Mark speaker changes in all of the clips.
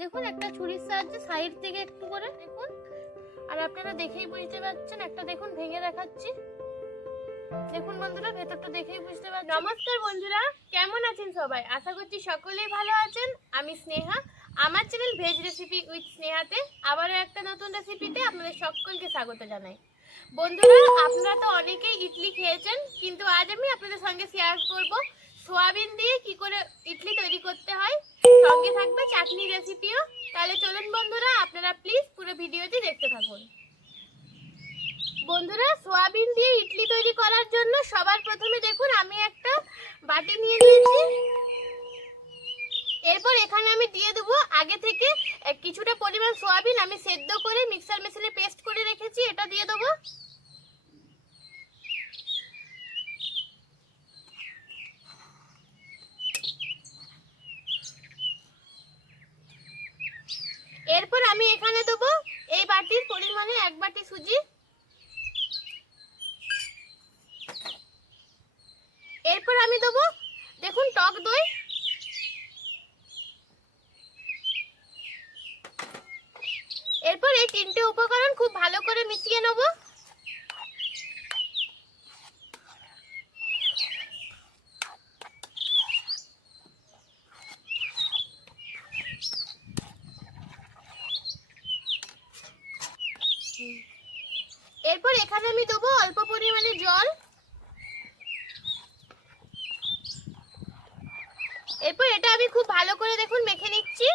Speaker 1: দেখুন, একটা ছুরির সাহায্যে সাইড থেকে একটু করে দেখুন। আর আপনারা দেখেই বুঝতে পারছেন, একটা দেখুন ভেঙে দেখাচ্ছি। দেখুন বন্ধুরা, ভেতরটা দেখেই বুঝতে পারছেন। নমস্কার বন্ধুরা, কেমন আছেন সবাই? আশা করছি সকলেই ভালো আছেন। আমি স্নেহা। আমার চ্যানেল ভেজ রেসিপি উইথ স্নেহাতে আবারও একটা নতুন রেসিপিতে আপনাদের সকলকে স্বাগত জানাই। বন্ধুরা, আপনারা তো অনেকেই ইডলি খেয়েছেন, কিন্তু আজ আমি আপনাদের সঙ্গে শেয়ার করব সোয়াবিন দিয়ে কি করে ইডলি তৈরি করতে হয়। সঙ্গে থাকবে চাটনি রেসিপিও তাহলে চলুন বন্ধুরা, আপনারা প্লিজ পুরো ভিডিওটি দেখতে থাকুন। বন্ধুরা, সোয়াবিন দিয়ে ইডলি তৈরি করার জন্য সবার প্রথমে দেখুন, আমি একটা বাটি নিয়ে নিয়েছি। এরপর এখানে আমি দিয়ে দেবো, আগে থেকে কিছুটা পরিমাণ সোয়াবিন আমি সেদ্ধ করে মিক্সার মেশিনে পেস্ট করে রেখেছি, এটা দিয়ে দেবো। এরপর আমি এখানে দেবো এই বাটির পরিমাণে এক বাটি সুজি। এরপর আমি দেবো, দেখুন, টক দই এরপর এই তিনটে উপকরণ খুব ভালো করে মিশিয়ে নেব এরপর এখানে আমি দেবো অল্প পরিমাণে জল। এরপর এটা আমি খুব ভালো করে দেখুন মেখে নিচ্ছি।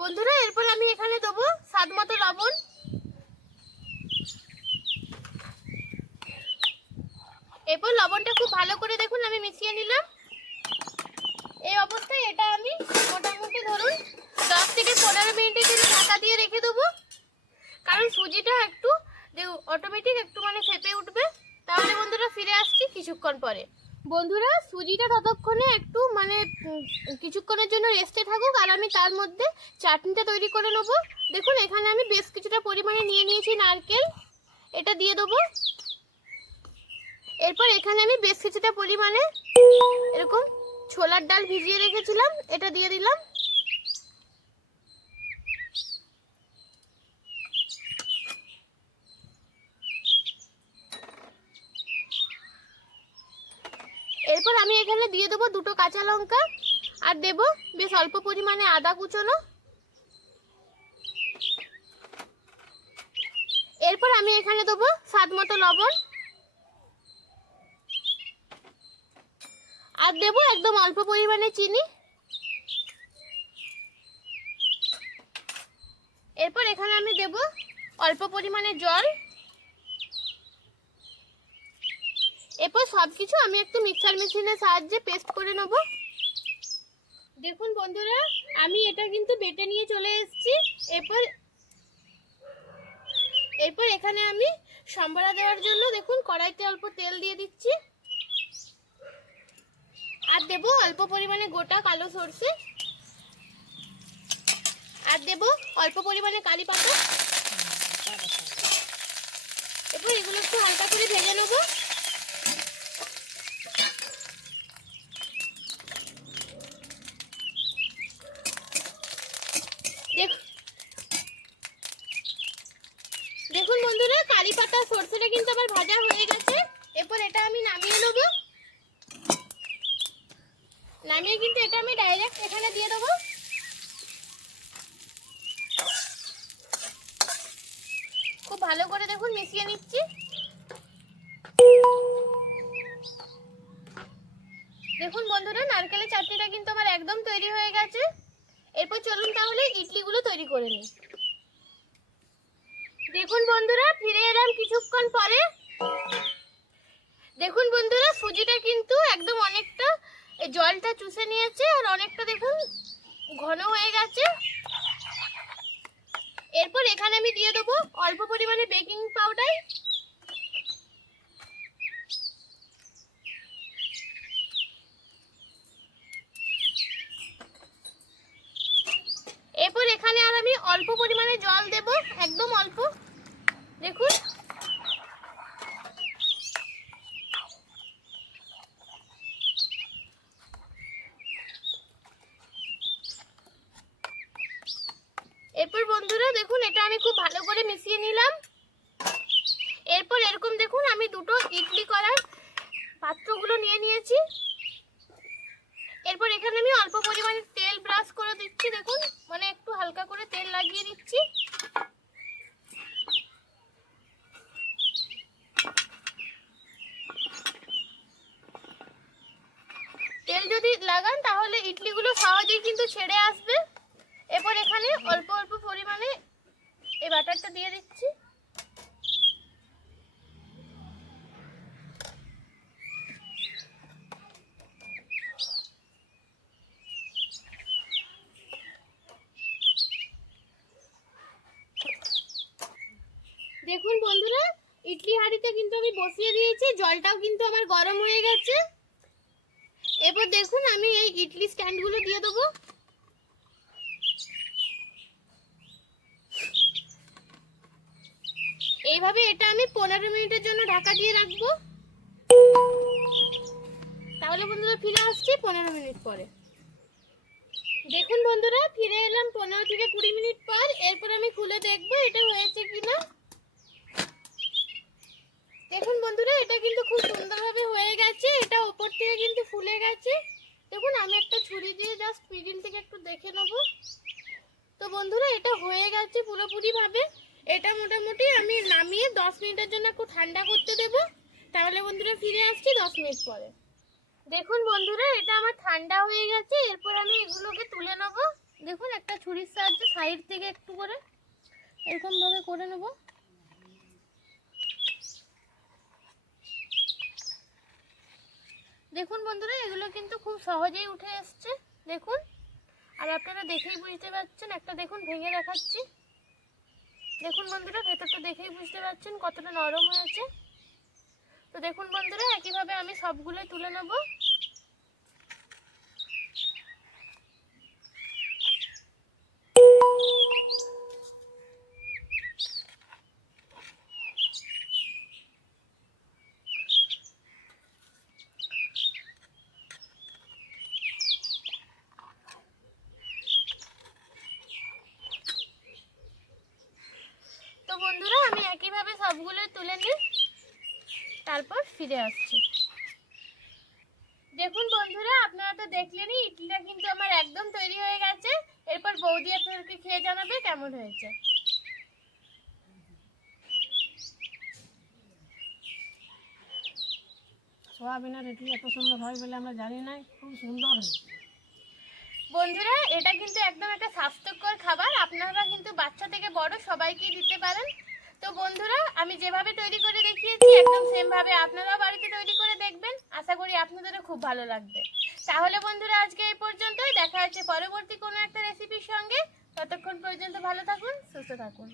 Speaker 1: বন্ধুরা, এরপর আমি এখানে দেবো স্বাদ মতো লবণ। এরপর লবণটা খুব ভালো করে দেখুন, আমি মিশিয়ে নিলাম। এই অবস্থায় এটা আমি মোটামুটি ধরুন দশ থেকে পনেরো মিনিটের জন্য ঢাকা দিয়ে রেখে দেবো। কারণ সুজিটা একটু অটোমেটিক একটু মানে ফেপে উঠবে। তাহলে বন্ধুরা ফিরে আসছি কিছুক্ষণ পরে। বন্ধুরা, সুজিটা ততক্ষণে একটু মানে কিছুক্ষণের জন্য রেস্টে থাকুক, আর আমি তার মধ্যে চাটনিটা তৈরি করে নেব। দেখুন, এখানে আমি বেশ কিছুটা পরিমাণে নিয়ে নিয়েছি নারকেল। এটা দিয়ে দেবো। এরপর এখানে আমি বেশ কিছুটা পরিমাণে এরকম ছোলার ডাল ভিজিয়ে রেখেছিলাম, এটা দিয়ে দিলাম। এরপর আমি এখানে দিয়ে দেবো দুটো কাঁচা লঙ্কা, আর দেবো বেশ অল্প পরিমাণে আদা কুচোনো। এরপর আমি এখানে দেবো স্বাদ মতো লবণ আর দেবো একদম অল্প পরিমাণে চিনি। এরপর এখানে আমি দেব অল্প পরিমাণে জল। এরপর সব কিছু আমি একটু মিক্সার মেশিনের সাহায্যে পেস্ট করে নেব। দেখুন বন্ধুরা, আমি এটা কিন্তু বেটে নিয়ে চলে এসেছি। এরপর এরপর এখানে আমি সম্বরা দেওয়ার জন্য দেখুন কড়াইতে অল্প তেল দিয়ে দিচ্ছি। আর দেব অল্প পরিমাণে গোটা কালো সর্ষে। আর দেব অল্প পরিমাণে কারি পাতা। এরপর এগুলো একটু হালকা করে ভেজে নেব। দেখ- দেখুন বন্ধুরা কারি পাতা সর্ষেটা কিন্তু আবার ভাজা হয়ে গেছে। এরপর এটা আমি নামিয়ে নেব। নামিয়ে কিন্তু এটা আমি ডাইরেক্ট এখানে দিয়ে দেবো। খুব ভালো করে দেখুন, মিশিয়ে নিচ্ছি। দেখুন বন্ধুরা, নারকেলের চাটনিটা কিন্তু আমার একদম তৈরি হয়ে গেছে। এরপর চলুন তাহলে ইডলিগুলো তৈরি করে নিই। দেখুন বন্ধুরা, ফিরে এলাম কিছুক্ষণ পরে। দেখুন বন্ধুরা, সুজিটা কিন্তু একদম অনেকটা এই জলটা চুষে নিয়েছে আর অনেকটা দেখুন ঘন হয়ে গেছে। এরপর এখানে আমি দিয়ে দেবো অল্প পরিমাণে বেকিং পাউডার। এরপর এখানে আর আমি অল্প পরিমাণে জল দেব, একদম অল্প। দেখুন আমি খুব ভালো করে মিশিয়ে নিলাম। এরপর এরকম দেখুন, আমি দুটো ইডলি করার পাত্রগুলো নিয়ে নিয়েছি। এরপর এখানে আমি অল্প পরিমাণে তেল ব্রাশ করে দিচ্ছি, দেখুন মানে একটু হালকা করে তেল লাগিয়ে দিচ্ছি। তেল যদি লাগান, তাহলে ইডলিগুলো সহজেই কিন্তু ছেড়ে আসবে। এরপর এখানে অল্প অল্প পরিমাণে এই বাটারটা দিয়ে দিচ্ছি। দেখুন বন্ধুরা, ইডলি হাঁড়িতে কিন্তু আমি বসিয়ে দিয়েছি, জলটাও কিন্তু আমার গরম হয়ে গেছে। এবার দেখুন, আমি এই ইডলি স্ট্যান্ডগুলো দিয়ে দেবো। এইভাবে এটা আমি পনেরো মিনিটের জন্য ঢাকা দিয়ে রাখব। তাহলে বন্ধুরা ফিরে আসছি পনেরো মিনিট পরে। দেখুন বন্ধুরা, ফিরে এলাম পনেরো থেকে কুড়ি মিনিট পর। এরপর আমি খুলে দেখব এটা হয়েছে কিনা। দেখুন বন্ধুরা, এটা কিন্তু খুব সুন্দরভাবে হয়ে গেছে। এটা ওপর থেকে কিন্তু ফুলে গেছে। দেখুন, আমি একটা ছুরি দিয়ে জাস্ট মিডিল থেকে একটু দেখে নেব। তো বন্ধুরা, এটা হয়ে গেছে পুরোপুরি ভাবে এটা মোটামুটি আমি নামিয়ে দশ মিনিটের জন্য একটু ঠান্ডা করতে দেব। তাহলে বন্ধুরা ফিরে আসছি দশ মিনিট পরে। দেখুন বন্ধুরা, এটা আমার ঠান্ডা হয়ে গেছে। এরপর আমি এগুলোকে তুলে নেব। দেখুন, একটা ছুরির সাহায্যে সাইড থেকে একটু করে এরকমভাবে করে নেব। দেখুন বন্ধুরা, এগুলো কিন্তু খুব সহজেই উঠে এসছে। দেখুন, আর আপনারা দেখেই বুঝতে পারছেন, একটা দেখুন ভেঙে দেখাচ্ছি। দেখুন বন্ধুরা, ভেতরটা দেখেই বুঝতে পারছেন কতটা নরম হয়েছে। তো দেখুন বন্ধুরা, একইভাবে আমি সবগুলোই তুলে নেব তো বন্ধুরা, আমি একইভাবে সবগুলো তুলে নিই। তারপর ফিরে আসছি। দেখুন বন্ধুরা, আপনারা তো দেখলেনই, ইডলিটা কিন্তু আমার একদম তৈরি হয়ে গেছে। এরপর বৌদি আপনাদেরকে খেয়ে জানাবে কেমন হয়েছে।
Speaker 2: সোয়াবিনের ইডলি এত সুন্দর হয় বলে আমরা জানি না খুব সুন্দর হয়
Speaker 1: বন্ধুরা, এটা কিন্তু একদম একটা স্বাস্থ্যকর খাবার। আপনারা কিন্তু বাচ্চা থেকে বড় সবাইকেই দিতে পারেন। তো বন্ধুরা, আমি যেভাবে তৈরি করে দেখিয়েছি, একদম সেমভাবে আপনারাও বাড়িতে তৈরি করে দেখবেন। আশা করি আপনাদেরও খুব ভালো লাগবে। তাহলে বন্ধুরা, আজকে এই পর্যন্তই। দেখা হচ্ছে পরবর্তী কোনো একটা রেসিপির সঙ্গে। ততক্ষণ পর্যন্ত ভালো থাকুন, সুস্থ থাকুন।